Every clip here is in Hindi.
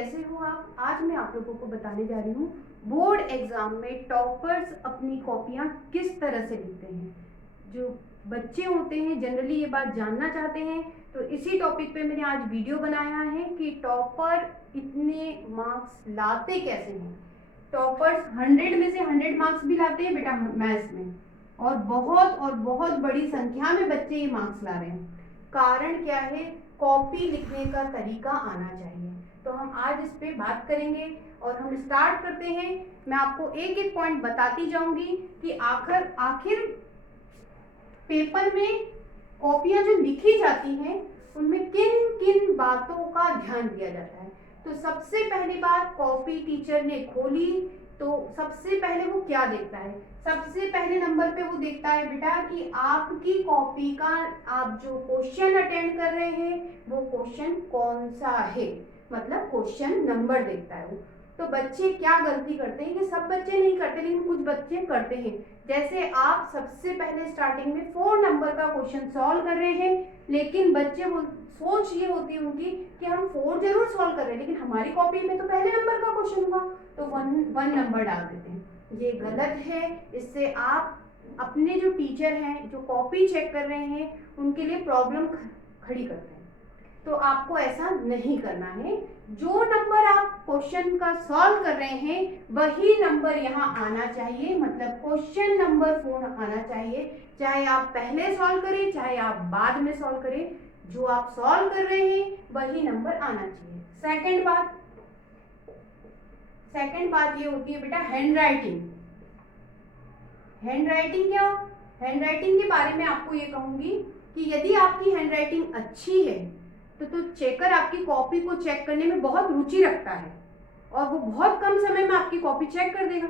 कैसे हो आप? आज मैं आप लोगों को बताने जा रही हूँ बोर्ड एग्जाम में टॉपर्स अपनी कॉपियाँ किस तरह से लिखते हैं। जो बच्चे होते हैं जनरली ये बात जानना चाहते हैं, तो इसी टॉपिक पे मैंने आज वीडियो बनाया है कि टॉपर इतने मार्क्स लाते कैसे हैं। टॉपर्स 100 में से 100 मार्क्स भी लाते हैं बेटा मैथ्स में, और बहुत बड़ी संख्या में बच्चे ये मार्क्स ला रहे हैं। कारण क्या है? कॉपी लिखने का तरीका आना चाहिए। तो हम आज इस पे बात करेंगे और हम स्टार्ट करते हैं। मैं आपको एक एक पॉइंट बताती जाऊंगी कि आखिर पेपर में कॉपियां जो लिखी जाती हैं उनमें किन किन बातों का ध्यान दिया जाता है। तो सबसे पहली बात, कॉपी टीचर ने खोली तो सबसे पहले वो क्या देखता है? सबसे पहले नंबर पे वो देखता है बेटा कि आपकी कॉपी का आप जो क्वेश्चन अटेंड कर रहे हैं वो क्वेश्चन कौन सा है, मतलब क्वेश्चन नंबर देखता है वो। तो बच्चे क्या गलती करते हैं, ये सब बच्चे नहीं करते लेकिन कुछ बच्चे करते हैं। जैसे आप सबसे पहले स्टार्टिंग में 4 नंबर का क्वेश्चन सॉल्व कर रहे हैं, लेकिन बच्चे वो सोच ये होती है उनकी कि हम 4 जरूर सॉल्व कर रहे हैं लेकिन हमारी कॉपी में तो पहले नंबर का क्वेश्चन हुआ, तो 1 नंबर डाल देते हैं। ये गलत है। इससे आप अपने जो टीचर हैं जो कॉपी चेक कर रहे हैं उनके लिए प्रॉब्लम खड़ी करते हैं। तो आपको ऐसा नहीं करना है। जो नंबर आप क्वेश्चन का सॉल्व कर रहे हैं वही नंबर यहाँ आना चाहिए, मतलब क्वेश्चन नंबर 4 आना चाहिए। चाहे आप पहले सॉल्व करें चाहे आप बाद में सॉल्व करें, जो आप सॉल्व कर रहे हैं वही नंबर आना चाहिए। सेकंड बात ये होती है बेटा हैंड राइटिंग। क्या? हैंड राइटिंग के बारे में आपको ये कहूंगी कि यदि आपकी हैंड राइटिंग अच्छी है तो चेकर आपकी कॉपी को चेक करने में बहुत रुचि रखता है और वो बहुत कम समय में आपकी कॉपी चेक कर देगा।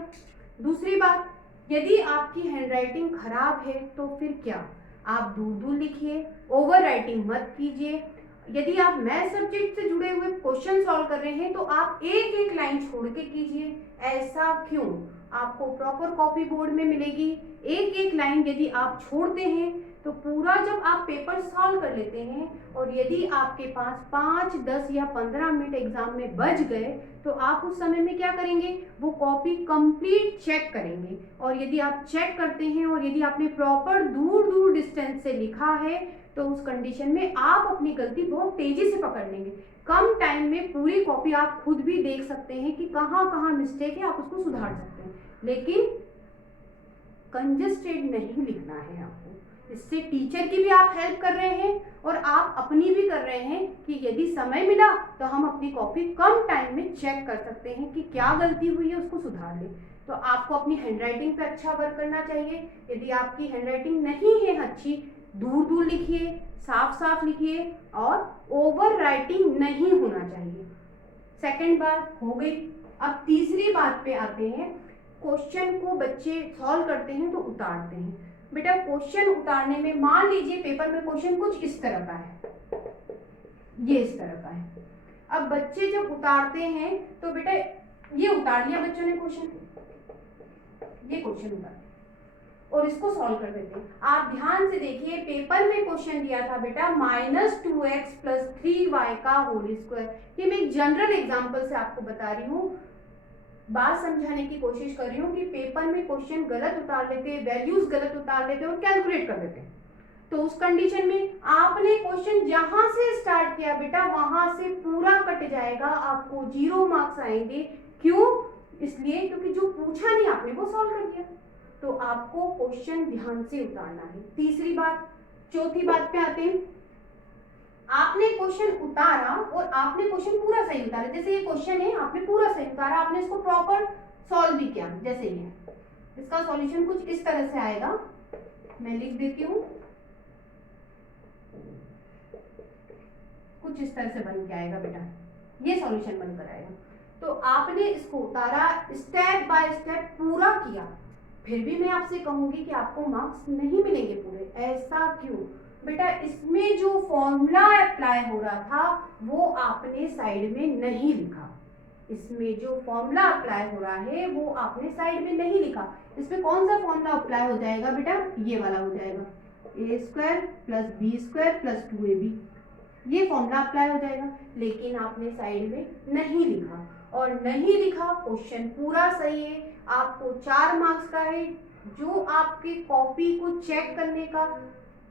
दूसरी बात, यदि आपकी हैंडराइटिंग खराब है तो फिर क्या? आप दूर दूर लिखिए, ओवर राइटिंग मत कीजिए। यदि आप मैथ सब्जेक्ट से जुड़े हुए क्वेश्चन सॉल्व कर रहे हैं तो आप एक एक लाइन छोड़ के कीजिए। ऐसा क्यों? आपको प्रॉपर कॉपी बोर्ड में मिलेगी। एक एक लाइन यदि आप छोड़ते हैं तो पूरा जब आप पेपर सॉल्व कर लेते हैं और यदि आपके पास 5, 10 या 15 मिनट एग्जाम में बच गए तो आप उस समय में क्या करेंगे? वो कॉपी कंप्लीट चेक करेंगे। और यदि आप चेक करते हैं और यदि आपने प्रॉपर दूर दूर डिस्टेंस से लिखा है तो उस कंडीशन में आप अपनी गलती बहुत तेजी से पकड़ लेंगे। कम टाइम में पूरी कॉपी आप खुद भी देख सकते हैं कि कहाँ कहाँ मिस्टेक है, आप उसको सुधार सकते हैं। लेकिन कंजस्टेड नहीं लिखना है आपको। इससे टीचर की भी आप हेल्प कर रहे हैं और आप अपनी भी कर रहे हैं कि यदि समय मिला तो हम अपनी कॉपी कम टाइम में चेक कर सकते हैं कि क्या गलती हुई है, उसको सुधार लें। तो आपको अपनी हैंडराइटिंग पे अच्छा वर्क करना चाहिए। यदि आपकी हैंडराइटिंग नहीं है अच्छी, दूर दूर लिखिए, साफ साफ लिखिए और ओवर राइटिंग नहीं होना चाहिए। सेकंड बात हो गई। अब तीसरी बात पे आते हैं। क्वेश्चन को बच्चे सॉल्व करते हैं तो उतारते हैं। बेटा क्वेश्चन उतारने में मान लीजिए पेपर में क्वेश्चन कुछ इस तरह का है, ये इस तरह का है। अब बच्चे जब उतारते हैं तो बेटा ये उतार लिया बच्चों ने क्वेश्चन, ये क्वेश्चन उतार और इसको सॉल्व कर देते हैं। आप ध्यान से देखिए, पेपर में क्वेश्चन दिया था बेटा -2x + 3y का होल स्क्वायर। ये मैं एक जनरल एग्जांपल से आपको बता रही हूँ, बात समझाने की कोशिश कर रही हूँ कि पेपर में क्वेश्चन गलत उतार लेते, वैल्यूज गलत उतार लेते और कैलकुलेट कर देते। तो उस कंडीशन में आपने क्वेश्चन जहां से स्टार्ट किया बेटा वहां से पूरा कट जाएगा, आपको 0 मार्क्स आएंगे। क्यों? इसलिए क्योंकि जो पूछा नहीं आपने वो सॉल्व कर दिया। तो आपको क्वेश्चन ध्यान से उतारना है। तीसरी बात। चौथी बात पे आते हैं। आपने क्वेश्चन उतारा और आपने क्वेश्चन पूरा सही उतारा। जैसे ये क्वेश्चन है, आपने पूरा सही उतारा, आपने इसको प्रॉपर सॉल्व भी किया। जैसे ये, इसका सॉल्यूशन कुछ इस तरह से आएगा, मैं लिख देती हूँ। कुछ इस तरह से बन के आएगा बेटा, ये सॉल्यूशन बनकर आएगा। तो आपने इसको उतारा, स्टेप बाय स्टेप पूरा किया, फिर भी मैं आपसे कहूंगी कि आपको मार्क्स नहीं मिलेंगे पूरे। ऐसा क्यों? बेटा इसमें जो फॉर्मूला अप्लाई हो रहा था वो आपने साइड में नहीं लिखा। इसमें जो फॉर्मूला अप्लाई हो रहा है वो आपने साइड में नहीं लिखा। इसमें कौन सा फॉर्मूला अप्लाई हो जाएगा बेटा? ये वाला हो जाएगा, a² + b² + 2ab। ये फॉर्मूला अप्लाई हो जाएगा। लेकिन आपने साइड में नहीं लिखा, और नहीं लिखा, क्वेश्चन पूरा सही है, आपको 4 मार्क्स का है। जो आपके कॉपी को चेक करने का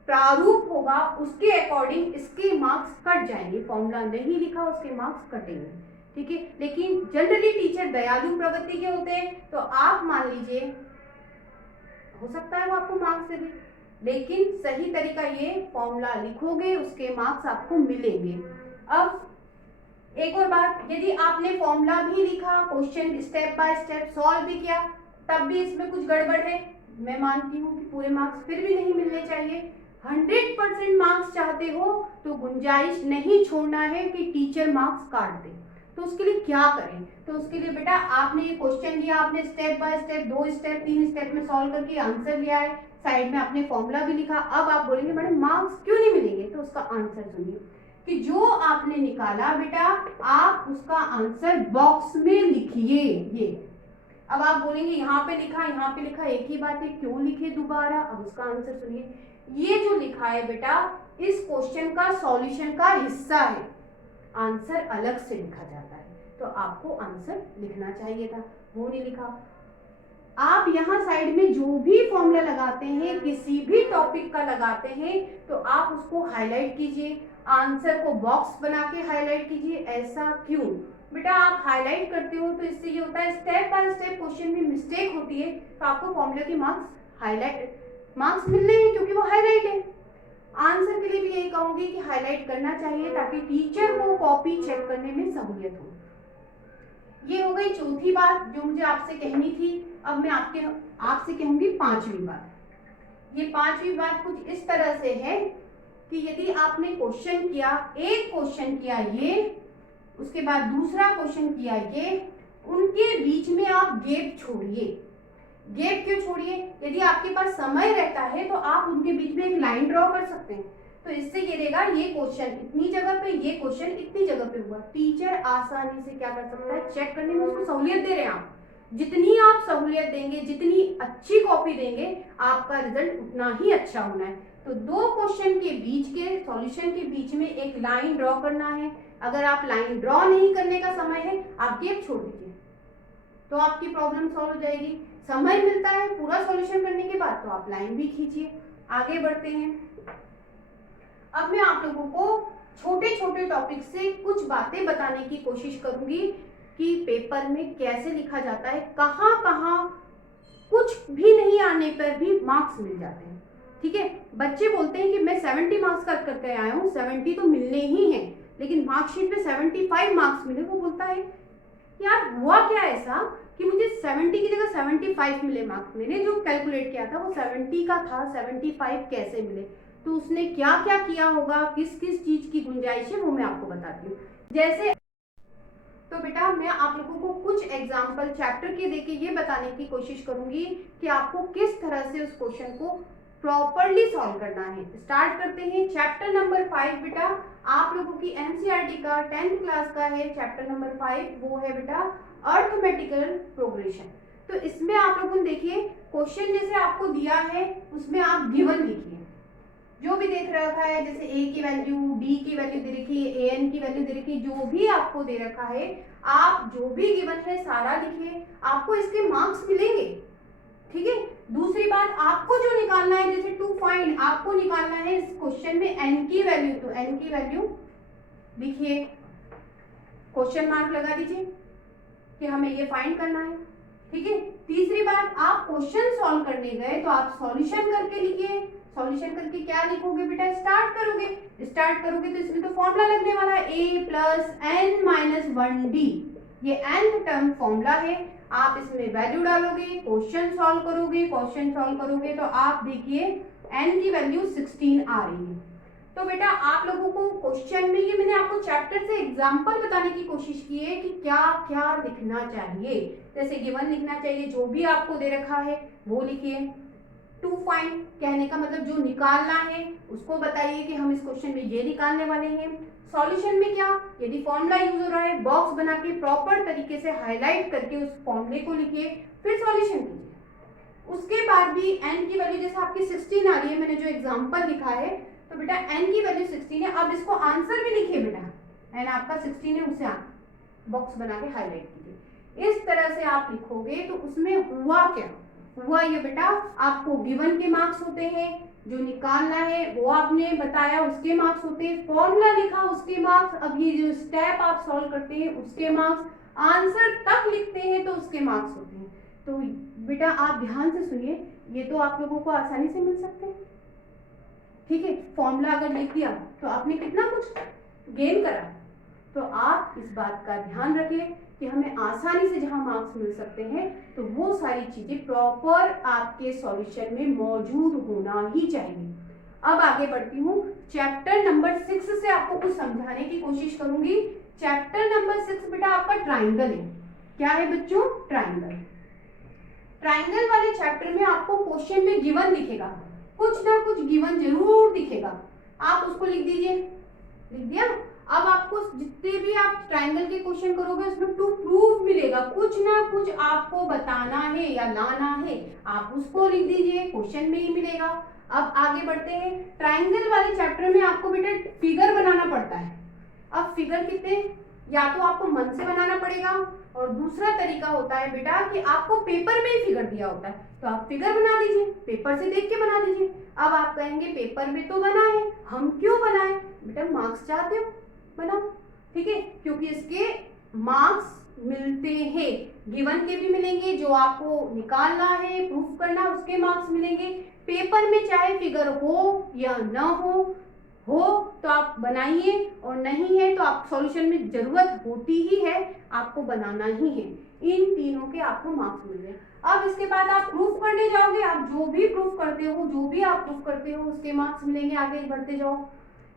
प्रारूप होगा उसके अकॉर्डिंग इसके मार्क्स कट जाएंगे। फॉर्मूला नहीं लिखा, उसके मार्क्स कटेंगे, ठीक है। लेकिन जनरली टीचर दयालु प्रवृत्ति के होते हैं, तो आप मान लीजिए हो सकता है वो आपको मार्क्स दे दे, लेकिन सही तरीका ये फॉर्मूला लिखोगे उसके मार्क्स आपको मिलेंगे। अब एक और बात, यदि आपने फॉर्मूला भी लिखा, question step by step solve भी किया, तब भी इसमें कुछ गड़बड़ है, मैं मानती हूँ कि पूरे मार्क्स फिर भी नहीं मिलने चाहिए। 100% मार्क्स चाहते हो तो गुंजाइश नहीं छोड़ना है कि टीचर मार्क्स काट दे। तो उसके लिए क्या करें? तो उसके लिए बेटा आपने ये क्वेश्चन लिया, आपने step by step 2 step 3 step में सॉल्व करके आंसर लिया है, साइड में आपने फॉर्मूला भी लिखा। अब आप बोलेंगे मैडम मार्क्स क्यों नहीं मिलेंगे? तो उसका आंसर सुनिए कि जो आपने निकाला बेटा आप उसका आंसर बॉक्स में लिखिए। ये अब आप बोलेंगे यहाँ पे लिखा एक ही बात है, क्यों लिखे दोबारा? अब उसका आंसर सुनिए, ये जो लिखा है बेटा इस क्वेश्चन का सॉल्यूशन का हिस्सा है, आंसर अलग से लिखा जाता है, तो आपको आंसर लिखना चाहिए था, वो नहीं लिखा। आप यहाँ साइड में जो भी फॉर्मूला लगाते हैं, किसी भी टॉपिक का लगाते हैं, तो आप उसको हाईलाइट कीजिए, आंसर को बॉक्स बना के हाईलाइट कीजिए। ऐसा क्यों बेटा? आप हाईलाइट करते हो तो इससे ये होता है स्टेप बाय स्टेप क्वेश्चन में मिस्टेक होती है, तो आपको फॉर्मूला के मार्क्स मिलने हैं क्योंकि वो हाईलाइट है। आंसर के लिए भी यही कहूंगी कि हाईलाइट करना चाहिए ताकि टीचर को कॉपी चेक करने में सहूलियत हो। ये हो गई चौथी बात जो मुझे आपसे कहनी थी। अब मैं आपसे कहूंगी पांचवी बात। ये पांचवी बात कुछ इस तरह से है कि यदि आपने क्वेश्चन किया, एक क्वेश्चन किया ये, उसके बाद दूसरा क्वेश्चन किया ये, उनके बीच में आप गैप छोड़िए। गैप क्यों छोड़िए? यदि आपके पास समय रहता है तो आप उनके बीच में एक लाइन ड्रॉ कर सकते हैं, तो इससे ये रहेगा ये क्वेश्चन इतनी जगह पे, ये क्वेश्चन इतनी जगह पे हुआ। टीचर आसानी से क्या कर सकता है? चेक करने में उसको सहूलियत दे रहे हैं आप। जितनी आप सहूलियत देंगे, जितनी अच्छी कॉपी देंगे, आपका रिजल्ट उतना ही अच्छा होना है। तो दो क्वेश्चन के बीच के सॉल्यूशन के बीच में एक लाइन ड्रॉ करना है। अगर आप लाइन ड्रॉ नहीं करने का समय है, आप गैप छोड़ दीजिए, तो आपकी प्रॉब्लम सॉल्व हो जाएगी। समय मिलता है पूरा सॉल्यूशन करने के बाद, तो आप लाइन भी खींचिए। आगे बढ़ते हैं। अब मैं आप लोगों को छोटे छोटे टॉपिक से कुछ बातें बताने की कोशिश करूंगी कि पेपर में कैसे लिखा जाता है, कहाँ कहाँ कुछ भी नहीं आने पर भी मार्क्स मिल जाते हैं। ठीक है, बच्चे बोलते हैं कि मैं 70 मार्क्स कट करके आया हूँ, 70 तो मिलने ही हैं, लेकिन मार्कशीट में 75 मार्क्स मिले। वो बोलता है यार हुआ क्या ऐसा कि मुझे 70 की जगह 75 मिले मार्क्स। मैंने जो कैलकुलेट किया था वो 70 का था, 75 कैसे मिले? तो उसने क्या क्या किया होगा, किस किस चीज की गुंजाइश है, वो मैं आपको बताती हूँ। जैसे तो बेटा मैं आप लोगों को कुछ एग्जाम्पल चैप्टर के देके ये बताने की कोशिश करूंगी कि आपको किस तरह से उस क्वेश्चन को प्रॉपरली सॉल्व करना है। स्टार्ट करते हैं। चैप्टर नंबर 5 बेटा आप लोगों की एनसीईआरटी का 10th क्लास का है। चैप्टर नंबर 5 वो है बेटा अर्थमेटिकल प्रोग्रेशन। तो इसमें आप लोगों ने देखिए क्वेश्चन जैसे आपको दिया है उसमें आप गिवन लिखिए, जो भी देख रखा है, जैसे ए की वैल्यू, डी की वैल्यू दे रखी है, एन की वैल्यू दे रखी है, जो भी आपको दे रखा है आप जो भी गिवन है सारा लिखिए, आपको इसके मार्क्स मिलेंगे। ठीक है। दूसरी बात आपको जो निकालना है, जैसे टू फाइंड, आपको निकालना है इस क्वेश्चन में एन की वैल्यू, तो एन की वैल्यू लिखिए, क्वेश्चन मार्क लगा दीजिए कि हमें ये फाइंड करना है। ठीक है। तीसरी बात आप क्वेश्चन सॉल्व करने गए तो आप सॉल्यूशन करके लिखिए। सॉल्यूशन करके क्या लिखोगे बेटा? स्टार्ट करोगे तो इसमें तो फॉर्मूला लगने वाला है a plus N minus 1d, ये nth टर्म फॉर्मूला है। आप इसमें वैल्यू डालोगे, क्वेश्चन सॉल्व करोगे तो आप देखिए n की वैल्यू 16 आ रही है। तो बेटा आप लोगों को क्वेश्चन में, ये मैंने आपको चैप्टर से एग्जांपल बताने की कोशिश की है कि क्या क्या लिखना चाहिए। जैसे गिवन लिखना चाहिए, जो भी आपको दे रखा है वो लिखिए। टू फाइंड कहने का मतलब जो निकालना है उसको बताइए कि हम इस क्वेश्चन में ये निकालने वाले हैं। सॉल्यूशन में क्या, यदि फॉर्मूला यूज हो रहा है बॉक्स बना के प्रॉपर तरीके से हाईलाइट करके उस फॉर्मूले को लिखिए, फिर सॉल्यूशन कीजिए। उसके बाद भी n की वैल्यू जैसे आपकी 16 आ रही है, मैंने जो एग्जांपल लिखा है, तो बेटा n की वैल्यू 16 है। अब इसको आंसर भी लिखिए बेटा, n आपका 16 है, उसे बॉक्स बना के हाईलाइट कीजिए। इस तरह से आप लिखोगे तो उसमें हुआ क्या, हुआ ये बेटा आपको गिवन के मार्क्स होते हैं, जो निकालना है वो आपने बताया उसके मार्क्स होते हैं, फॉर्मूला लिखा उसके मार्क्स, अब ये जो स्टेप आप सॉल्व करते हैं उसके मार्क्स, आंसर तक लिखते हैं तो उसके मार्क्स होते हैं। तो बेटा आप ध्यान से सुनिए, ये तो आप लोगों को आसानी से मिल सकते हैं, ठीक है। फॉर्मूला अगर लिख दिया तो आपने कितना कुछ गेन करा। तो आप इस बात का ध्यान रखें कि हमें आसानी से जहां मार्क्स मिल सकते हैं तो वो सारी चीजें प्रॉपर आपके सॉल्यूशन में मौजूद होना ही चाहिए। अब आगे बढ़ती हूँ, चैप्टर नंबर 6 से आपको कुछ समझाने की कोशिश करूंगी। चैप्टर नंबर 6 बेटा आपका ट्राइंगल है। क्या है बच्चों? ट्राइंगल। ट्राइंगल वाले चैप्टर में आपको क्वेश्चन में गिवन दिखेगा, कुछ ना कुछ गिवन जरूर दिखेगा, आप उसको लिख दीजिए। लिख दिया? अब आपको जितने भी आप ट्राइंगल के क्वेश्चन करोगे उसमें टू प्रूव मिलेगा, कुछ ना कुछ आपको बताना है या लाना है, आप उसको लिख दीजिए, क्वेश्चन में ही मिलेगा। अब आगे बढ़ते हैं, ट्राइंगल वाले चैप्टर में आपको बेटा फिगर बनाना पड़ता है। अब फिगर कितने, या तो आपको मन से बनाना पड़ेगा और दूसरा तरीका होता है बेटा कि आपको पेपर में ही फिगर दिया होता है तो आप फिगर बना दीजिए, पेपर से देख के बना दीजिए। अब आप कहेंगे पेपर में तो बना है, हम क्यों बनाए? बेटा मार्क्स चाहते हो बनाओ, ठीक है, क्योंकि इसके मार्क्स मिलते हैं, गिवन के भी मिलेंगे, जो आपको निकालना है प्रूफ करना उसके मार्क्स मिलेंगे। पेपर में चाहे फिगर हो या ना हो तो आप बनाइए, और नहीं है तो आप सॉल्यूशन में जरूरत होती ही है, आपको बनाना ही है। इन तीनों के आपको मार्क्स मिल गए। अब इसके बाद आप प्रूफ करने जाओगे, आप जो भी प्रूफ करते हो, जो भी आप प्रूफ करते हो उसके मार्क्स मिलेंगे, आगे बढ़ते जाओ।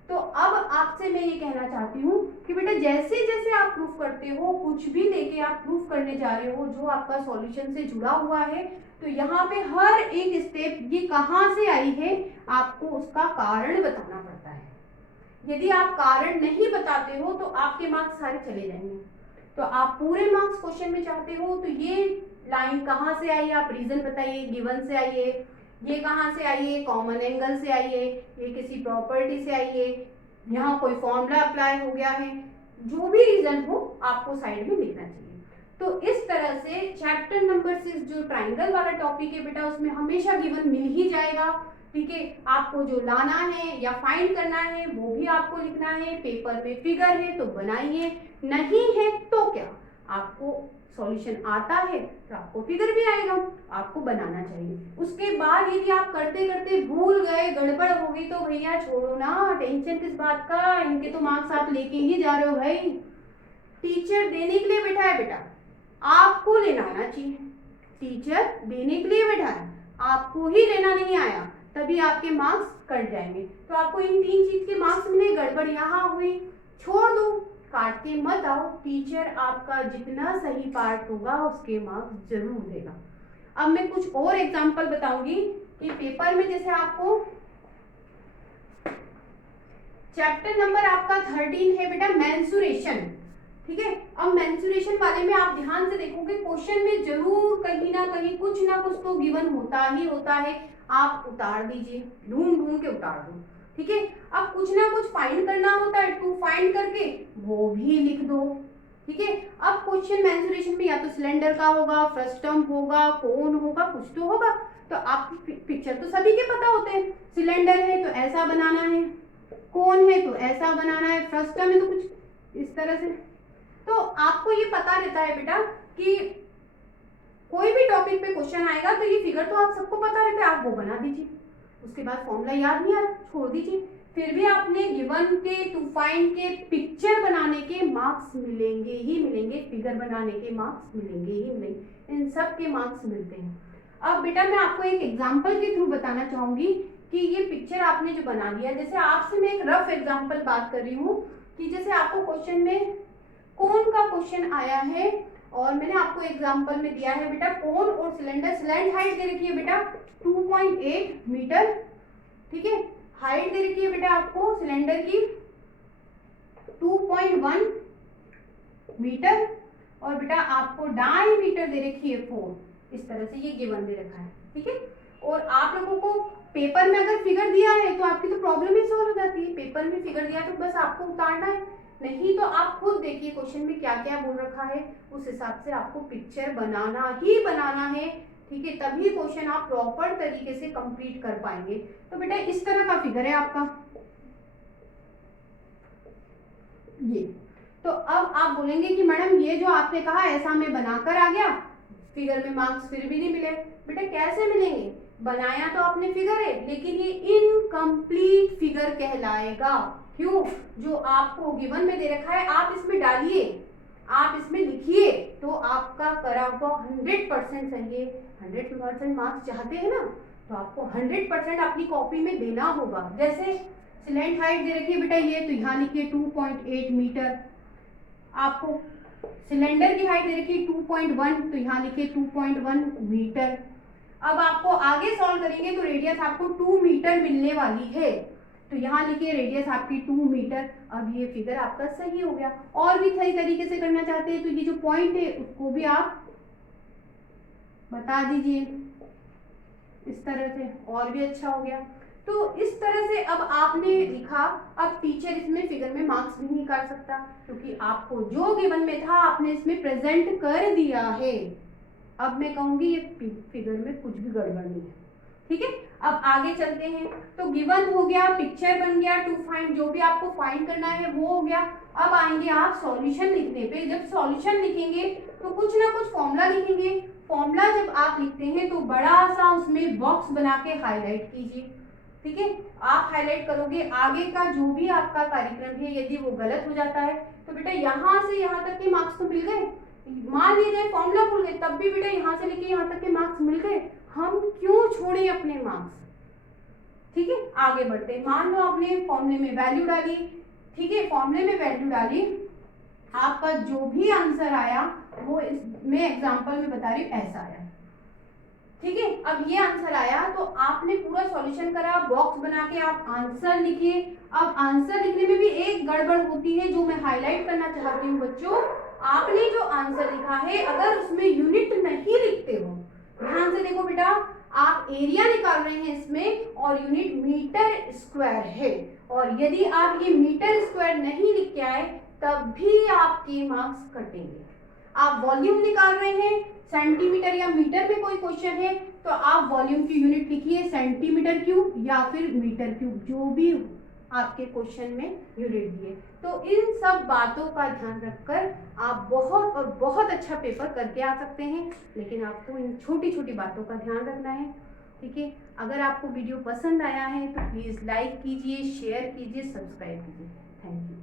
तो अब आपसे मैं ये कहना चाहती हूँ कि बेटा जैसे जैसे आप प्रूफ करते हो, कुछ भी लेके आप प्रूफ करने जा रहे हो जो आपका सॉल्यूशन से जुड़ा हुआ है, तो यहाँ पे हर एक स्टेप ये कहाँ से आई है आपको उसका कारण बताना पड़ता है। यदि आप कारण नहीं बताते हो तो आपके मार्क्स सारे चले जाएंगे। तो आप पूरे मार्क्स क्वेश्चन में चाहते हो तो ये लाइन कहाँ से आई, आप रीजन बताइए, गिवन से आई है, ये कहाँ से आई है, कॉमन एंगल से आई है, ये किसी प्रॉपर्टी से आई है, यहाँ कोई फॉर्मूला अप्लाई हो गया है, जो भी रीजन हो आपको साइड में लिखना चाहिए। तो इस तरह से चैप्टर नंबर 6 जो ट्राइंगल वाला टॉपिक है बेटा उसमें हमेशा गिवन मिल ही जाएगा, ठीक है। आपको जो लाना है या फाइंड करना है वो भी आपको लिखना है, पेपर में फिगर है तो बनाइए, नहीं है तो क्या, आपको सॉल्यूशन आता है तो आपको फिगर भी आएगा, आपको बनाना चाहिए। उसके बाद यदि आप करते करते भूल गए, गड़बड़ हो गई तो भैया छोड़ो ना, टेंशन किस बात का, इनके तो मार्क्स आप लेके ही जा रहे हो भाई। टीचर देने के लिए बैठा है बेटा, आपको लेना आना चाहिए। टीचर देने के लिए बैठा है, आपको ही लेना नहीं आया, तभी आपके मार्क्स कट जाएंगे। तो आपको इन 3 चीज के मार्क्स मिले, गड़बड़ यहाँ हुई, छोड़ दो, काट के मत आओ, टीचर आपका जितना सही पार्ट होगा उसके मार्क्स जरूर देगा। अब मैं कुछ और एग्जांपल बताऊंगी कि पेपर में जैसे आपको चैप्टर नंबर आपका 13 है बेटा मेंसुरेशन, ठीक है। अब मेंसुरेशन वाले में आप ध्यान से देखोगे क्वेश्चन में जरूर कहीं ना कहीं कुछ ना कुछ तो गिवन होता ही होता है, आप उतार दीजिए, ढूंढ ढूंढ के उतार दो, ठीक है। अब कुछ ना कुछ फाइंड करना होता है, टू फाइंड करके वो भी लिख दो, ठीक है। अब क्वेश्चन मेंसुरेशन में या तो सिलेंडर का होगा, फ्रस्टम होगा, कोन होगा, कुछ तो होगा। तो आपकी पिक्चर तो सभी के पता होते हैं, सिलेंडर है तो ऐसा बनाना है, कोन है तो ऐसा बनाना है, फ्रस्टम है तो कुछ इस तरह से। तो आपको ये पता रहता है बेटा कि कोई भी टॉपिक पे क्वेश्चन आएगा तो ये फिगर तो आप सबको पता रहता है, आप वो बना दीजिए। उसके बाद फॉर्मूला याद नहीं आ रहा, छोड़ दीजिए। फिर भी आपने गिवन के, टू फाइंड के, पिक्चर बनाने के मार्क्स मिलेंगे ही मिलेंगे, फिगर बनाने के मार्क्स मिलेंगे ही मिलेंगे, इन सब के मार्क्स मिलते हैं। अब बेटा मैं आपको एक एग्जाम्पल के थ्रू बताना चाहूंगी कि ये पिक्चर आपने जो बना लिया, जैसे आपसे मैं एक रफ एग्जाम्पल बात कर रही हूँ कि जैसे आपको क्वेश्चन में कोन का क्वेश्चन आया है और मैंने आपको एग्जांपल में दिया है बेटा कोन और सिलेंडर, स्लैंड हाइट दे रखी है बेटा 2.8 मीटर, ठीक है। हाइट दे रखी है बेटा आपको सिलेंडर की 2.1 मीटर और बेटा आपको डायमीटर दे रखी है 4, इस तरह से ये गिवन दे रखा है, ठीक है। और आप लोगों को पेपर में अगर फिगर दिया है तो आपकी तो प्रॉब्लम ही सॉल्व हो जाती है। पेपर में फिगर दिया है तो बस आपको उतारना है, नहीं तो आप खुद देखिए क्वेश्चन में क्या क्या बोल रखा है, उस हिसाब से आपको पिक्चर बनाना ही बनाना है, ठीक है, तभी क्वेश्चन आप प्रॉपर तरीके से कंप्लीट कर पाएंगे। तो बेटा इस तरह का फिगर है आपका ये। तो अब आप बोलेंगे कि मैडम ये जो आपने कहा ऐसा मैं बनाकर आ गया, फिगर में मार्क्स फिर भी नहीं मिले। बेटा कैसे मिलेंगे, बनाया तो आपने फिगर है लेकिन ये इनकम्प्लीट फिगर कहलाएगा। क्यों, जो आपको गिवन में दे रखा है आप इसमें डालिए, आप इसमें लिखिए, तो आपका करा हुआ 100% सही है। 100% मार्क्स चाहते हैं ना, तो आपको 100% अपनी कॉपी में देना होगा। जैसे सिलेंट हाइट दे रखी है बेटा ये, तो यहाँ लिखिए 2.8 मीटर। आपको सिलेंडर की हाइट दे रखी है 2.1, तो यहाँ लिखिए 2.1 मीटर। अब आपको आगे सॉल्व करेंगे तो रेडियस आपको 2 मीटर मिलने वाली है, तो यहाँ लिखिए रेडियस आपकी 2 मीटर। अब ये फिगर आपका सही हो गया। और भी सही तरीके से करना चाहते हैं तो ये जो पॉइंट है उसको भी आप बता दीजिए इस तरह से, और भी अच्छा हो गया। तो इस तरह से अब आपने लिखा। अब टीचर इसमें फिगर में मार्क्स भी नहीं कर सकता, क्योंकि आपको जो गिवन में था आपने इसमें प्रेजेंट कर दिया है। अब मैं कहूंगी ये फिगर में कुछ भी गड़बड़ नहीं है, ठीक है। अब आगे चलते हैं। तो गिवन हो गया, पिक्चर बन गया, टू फाइंड जो भी आपको फाइंड करना है वो हो गया। अब आएंगे आप सॉल्यूशन लिखने पे। जब सॉल्यूशन लिखेंगे तो कुछ ना कुछ फॉर्मूला लिखेंगे। फॉर्मूला जब आप लिखते हैं तो बड़ा सा उसमें बॉक्स बना के हाईलाइट कीजिए, ठीक है। आप हाईलाइट करोगे, आगे का जो भी आपका कार्यक्रम है यदि वो गलत हो जाता है तो बेटा यहाँ से यहाँ तक के मार्क्स तो मिल गए। मान लीजिए फॉर्मूला भूल गए, तब भी बेटा यहाँ से लेके यहाँ तक के मार्क्स मिल गए। हम क्यों छोड़े अपने मार्क्स, ठीक है। आगे बढ़ते हैं। मान लो आपने फॉर्मूले में वैल्यू डाली, ठीक है, फॉर्मूले में वैल्यू डाली, आपका जो भी आंसर आया वो मैं एग्जांपल में बता रही हूँ ऐसा आया, ठीक है। अब ये आंसर आया तो आपने पूरा सॉल्यूशन करा, बॉक्स बना के आप आंसर लिखिए। अब आंसर लिखने में भी एक गड़बड़ होती है जो मैं हाईलाइट करना चाहती हूँ बच्चों। आपने जो आंसर लिखा है अगर उसमें यूनिट नहीं लिखते हो, ध्यान से देखो बेटा, आप एरिया निकाल रहे हैं इसमें और यूनिट मीटर स्क्वायर है, और यदि आप ये मीटर स्क्वायर नहीं लिख के आए तब भी आपके मार्क्स कटेंगे। आप वॉल्यूम निकाल रहे हैं, सेंटीमीटर या मीटर में कोई क्वेश्चन है तो आप वॉल्यूम की यूनिट लिखिए सेंटीमीटर क्यूब या फिर मीटर क्यूब, जो भी आपके क्वेश्चन में यूनिट दिए। तो इन सब बातों का ध्यान रखकर आप बहुत और बहुत अच्छा पेपर करके आ सकते हैं, लेकिन आपको इन छोटी छोटी बातों का ध्यान रखना है, ठीक है। अगर आपको वीडियो पसंद आया है तो प्लीज़ लाइक कीजिए, शेयर कीजिए, सब्सक्राइब कीजिए। Thank you.